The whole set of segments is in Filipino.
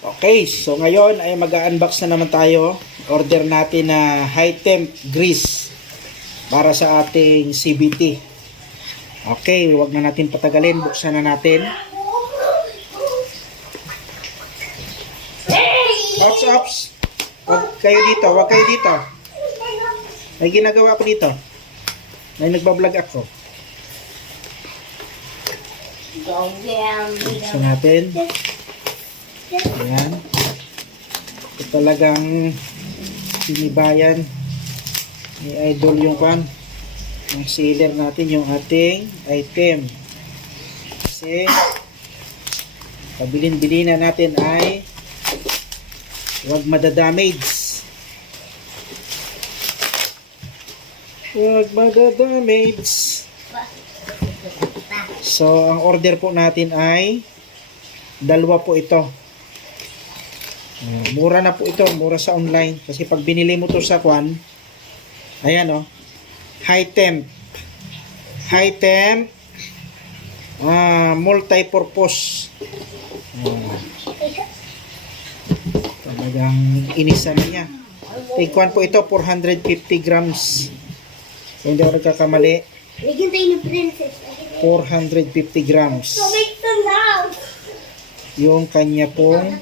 Okay, so ngayon ay mag-unbox na naman tayo. Order natin na high temp grease para sa ating CVT. Okay, huwag na natin patagalin. Buksan na natin. Ops. Huwag kayo dito, huwag kayo dito. May ginagawa ako dito. May nagbablog ako. Buksan natin. Ayan. Ito talagang sinibayan ni Idol yung kwan. Ang sealer natin yung ating item. Kasi pabilin-bilin na natin ay huwag madadamage. Huwag madadamage. So, ang order po natin ay dalawa po ito. Mura na po ito, mura sa online kasi pag binili mo to sa kwan, ayan high temp multi-purpose. Talagang inisan niya. Take one po ito, 450 grams. So, hindi ako nagkakamali, 450 grams yung kanya pong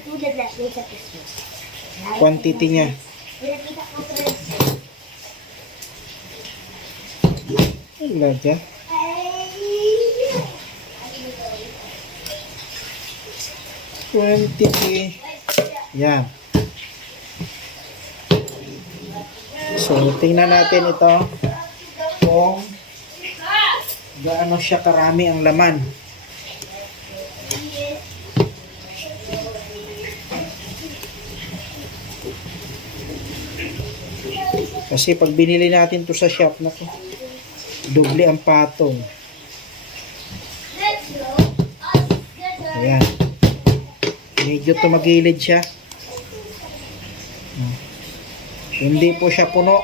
quantity niya. Ilaga. Quantity. Yan. So, tingnan natin ito kung gaano siya karami ang laman. Kasi pag binili natin to sa shop, nako, doble ang patong. Ayan. Medyo tumagilid siya. Hindi po siya puno.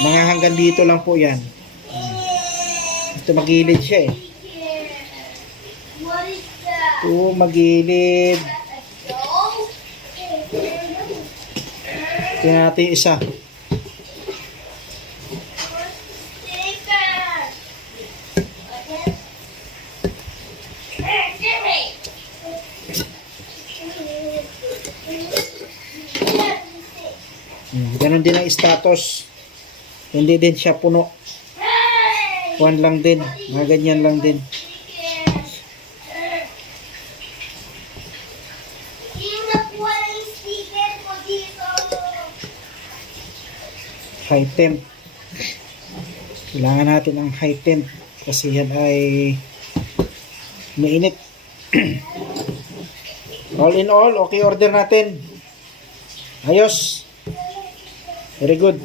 Mga hanggang dito lang po yan. Tumagilid siya eh. Tumagilid. Tingnan natin yung isa. Ganon din ang status. Hindi din siya puno. Kuwan lang din. Mga ganyan lang din. High temp. Kailangan natin ang high temp kasi yan ay mainit. All in all, okay order natin. Ayos. Very good.